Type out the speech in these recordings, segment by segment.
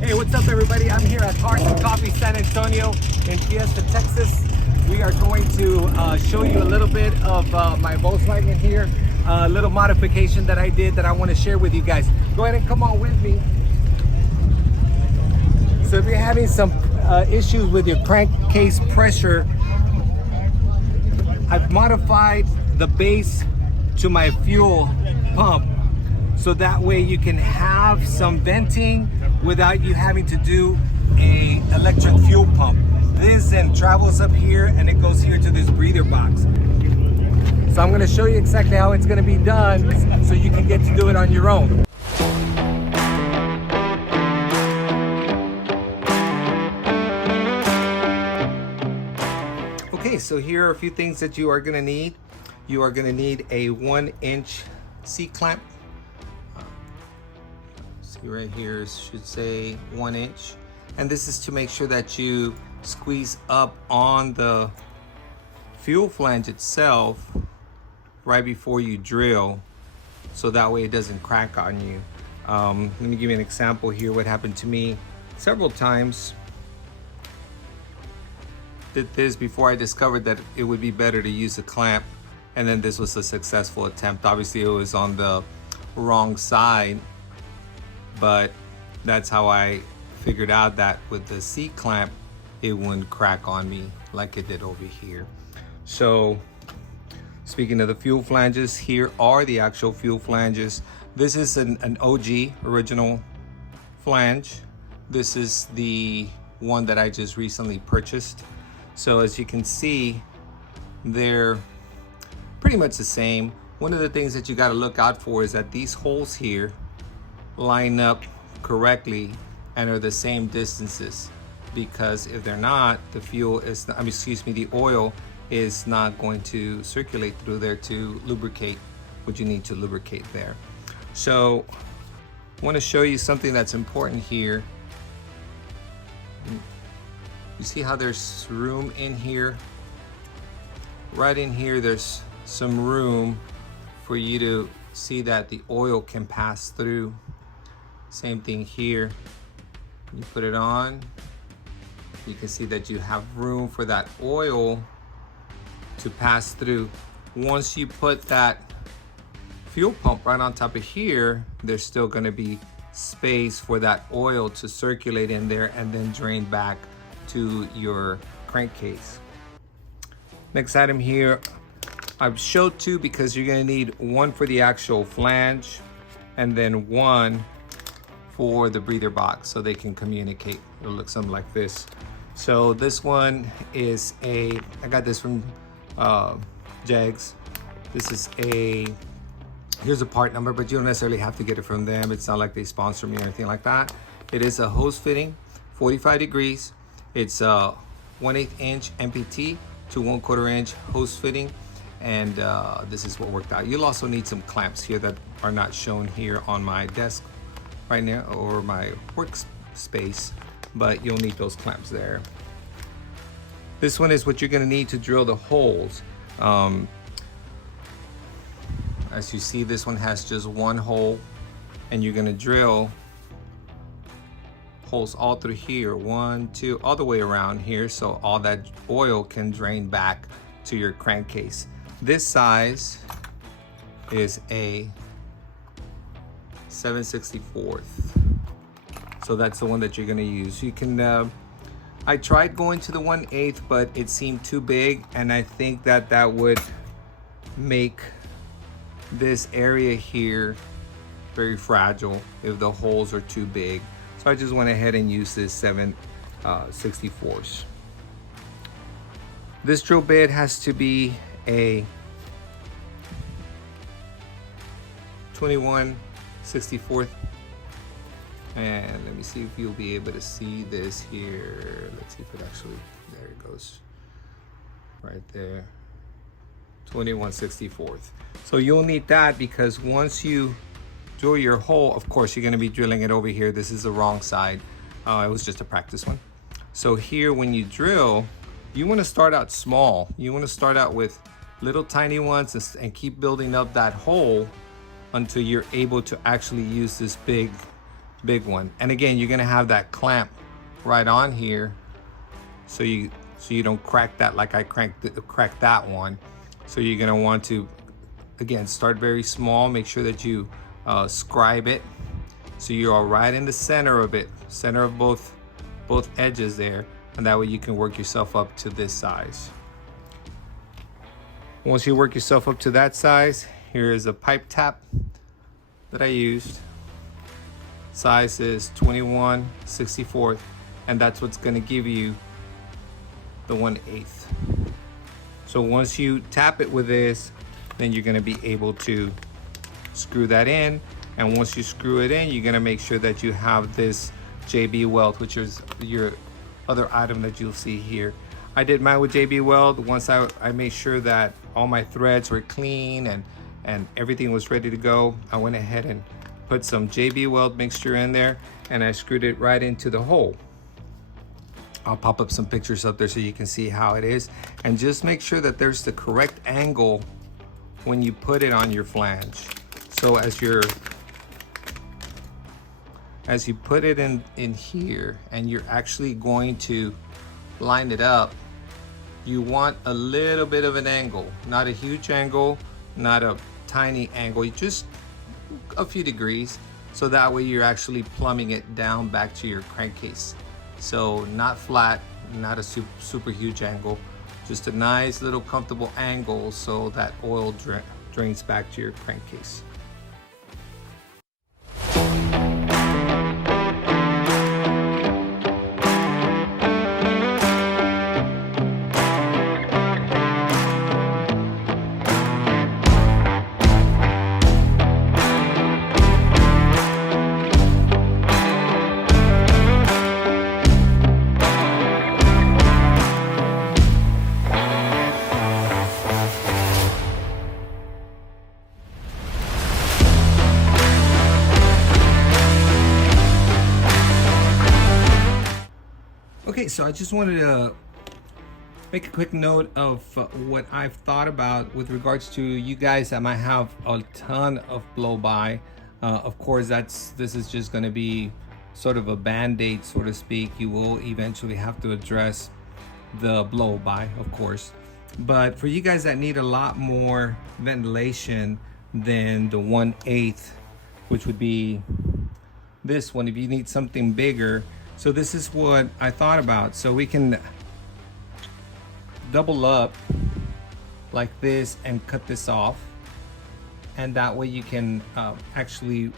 Hey, what's up everybody? I'm here at Carson Coffee San Antonio in Fiesta, Texas. We are going to show you a little bit of my Volkswagen here. A little modification that I did that I want to share with you guys. Go ahead and come on with me. So if you're having some issues with your crankcase pressure, I've modified the base to my fuel pump so that way you can have some venting without you having to do a electric fuel pump. This then travels up here and it goes here to this breather box. So I'm going to show you exactly how it's going to be done so you can get to do it on your own. Okay, so here are a few things that you are going to need. You are going to need a 1-inch C-clamp. See right here should say 1 inch. And this is to make sure that you squeeze up on the fuel flange itself right before you drill, so that way it doesn't crack on you. Let me give you an example here. What happened to me several times. Did this before I discovered that it would be better to use a clamp, and then this was a successful attempt. Obviously it was on the wrong side, but that's how I figured out that with the C-clamp it wouldn't crack on me like it did over here. So speaking of the fuel flanges, here are the actual fuel flanges. This is an OG original flange. This is the one that I just recently purchased. So as you can see, they're pretty much the same. One of the things that you got to look out for is that these holes here line up correctly and are the same distances, because if they're not, the fuel is, the oil is not going to circulate through there to lubricate what you need to lubricate there. So I want to show you something that's important here. You see how there's room in here? Right in here, there's some room for you to see that the oil can pass through. Same thing here. You put it on, you can see that you have room for that oil to pass through. Once you put that fuel pump right on top of here, there's still going to be space for that oil to circulate in there and then drain back to your crankcase. Next item here, I've showed two because you're going to need one for the actual flange and then one for the breather box so they can communicate. It'll look something like this. So this one is I got this from Jags. This is here's a part number, but you don't necessarily have to get it from them. It's not like they sponsor me or anything like that. It is a hose fitting, 45 degrees. It's a 1/8 inch MPT to 1/4 inch hose fitting. And this is what worked out. You'll also need some clamps here that are not shown here on my desk right now or my workspace, but you'll need those clamps there. This one is what you're going to need to drill the holes. As you see, this one has just one hole, and you're going to drill holes all through here, 1, 2, all the way around here, so all that oil can drain back to your crankcase. This size is a 7/64. So that's the one that you're gonna use. You can, I tried going to the 1/8, but it seemed too big, and I think that that would make this area here very fragile if the holes are too big. So I just went ahead and used this 7/64. This drill bit has to be a 21/64. And let me see if you'll be able to see this here. Let's see if it actually, there it goes. Right there. 21/64. So you'll need that because once you drill your hole, of course you're going to be drilling it over here. This is the wrong side. It was just a practice one. So here when you drill, you want to start out small. You want to start out with little tiny ones and keep building up that hole until you're able to actually use this big big one. And again, you're gonna have that clamp right on here, so you don't crack that like I cracked that one. So you're gonna want to, again, start very small. Make sure that you scribe it so you're all right in the center of it, center of both edges there, and that way you can work yourself up to this size. Once you work yourself up to that size, here is a pipe tap that I used. Size is 21/64, and that's what's gonna give you the 1/8. So once you tap it with this, then you're gonna be able to screw that in. And once you screw it in, you're gonna make sure that you have this JB weld, which is your other item that you'll see here. I did mine with JB weld. Once I made sure that all my threads were clean and everything was ready to go, I went ahead and put some JB weld mixture in there, and I screwed it right into the hole. I'll pop up some pictures up there so you can see how it is. And just make sure that there's the correct angle when you put it on your flange. So as you put it in here and you're actually going to line it up, you want a little bit of an angle, not a huge angle, not a tiny angle, just a few degrees, so that way you're actually plumbing it down back to your crankcase. So not flat, not a super huge angle, just a nice little comfortable angle so that oil drains back to your crankcase. Okay, so I just wanted to make a quick note of what I've thought about with regards to you guys that might have a ton of blow-by. Of course, this is just going to be sort of a band-aid, so to speak. You will eventually have to address the blow-by, of course. But for you guys that need a lot more ventilation than the 1/8, which would be this one, if you need something bigger. So this is what I thought about. So we can double up like this and cut this off. And that way you can actually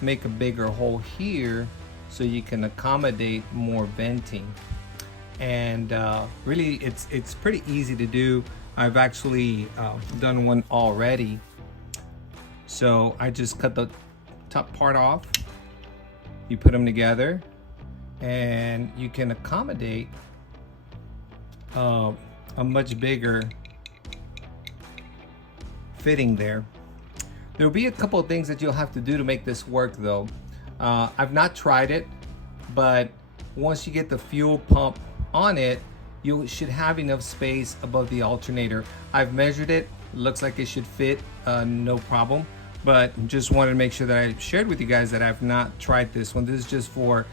make a bigger hole here so you can accommodate more venting. And really it's pretty easy to do. I've actually done one already. So I just cut the top part off. You put them together and you can accommodate a much bigger fitting there. There'll be a couple of things that you'll have to do to make this work though. I've not tried it, but once you get the fuel pump on it, you should have enough space above the alternator. I've measured it, looks like it should fit no problem. But just wanted to make sure that I shared with you guys that I've not tried this one. This is just for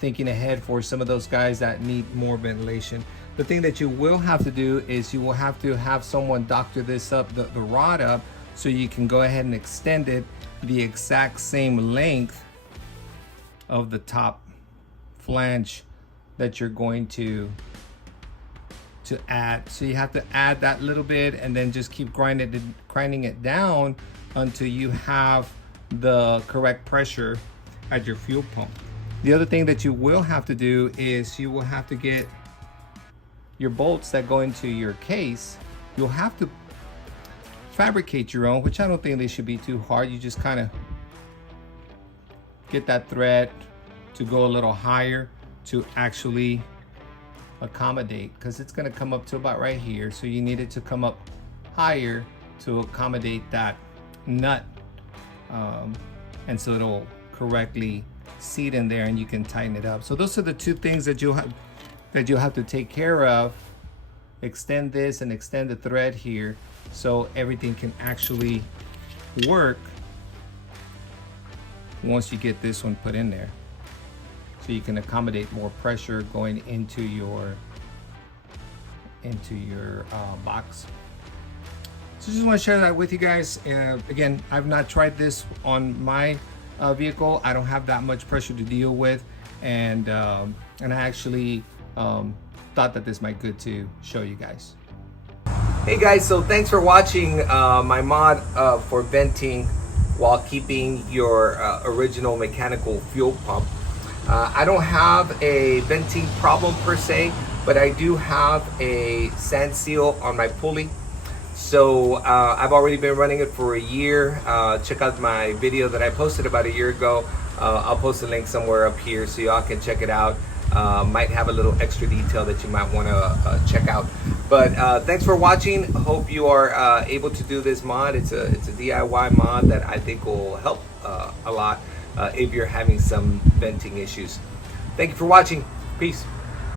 thinking ahead for some of those guys that need more ventilation. The thing that you will have to do is you will have to have someone doctor this up, the rod up, so you can go ahead and extend it the exact same length of the top flange that you're going to add. So you have to add that little bit and then just keep grinding it down until you have the correct pressure at your fuel pump. The other thing that you will have to do is you will have to get your bolts that go into your case. You'll have to fabricate your own, which I don't think they should be too hard. You just kind of get that thread to go a little higher to actually accommodate, because it's going to come up to about right here. So you need it to come up higher to accommodate that nut, and so it'll correctly seat in there and you can tighten it up. So those are the two things that you'll have to take care of. Extend this and extend the thread here so everything can actually work once you get this one put in there, so you can accommodate more pressure going into your box. So just want to share that with you guys. Again, I've not tried this on my vehicle. I don't have that much pressure to deal with, and I actually thought that this might be good to show you guys. Hey guys, so thanks for watching my mod for venting while keeping your original mechanical fuel pump. I don't have a venting problem per se, but I do have a sand seal on my pulley. So I've already been running it for a year. Check out my video that I posted about a year ago. I'll post a link somewhere up here so y'all can check it out. Might have a little extra detail that you might want to check out. But thanks for watching. Hope you are able to do this mod. It's a DIY mod that I think will help a lot if you're having some venting issues. Thank you for watching. Peace.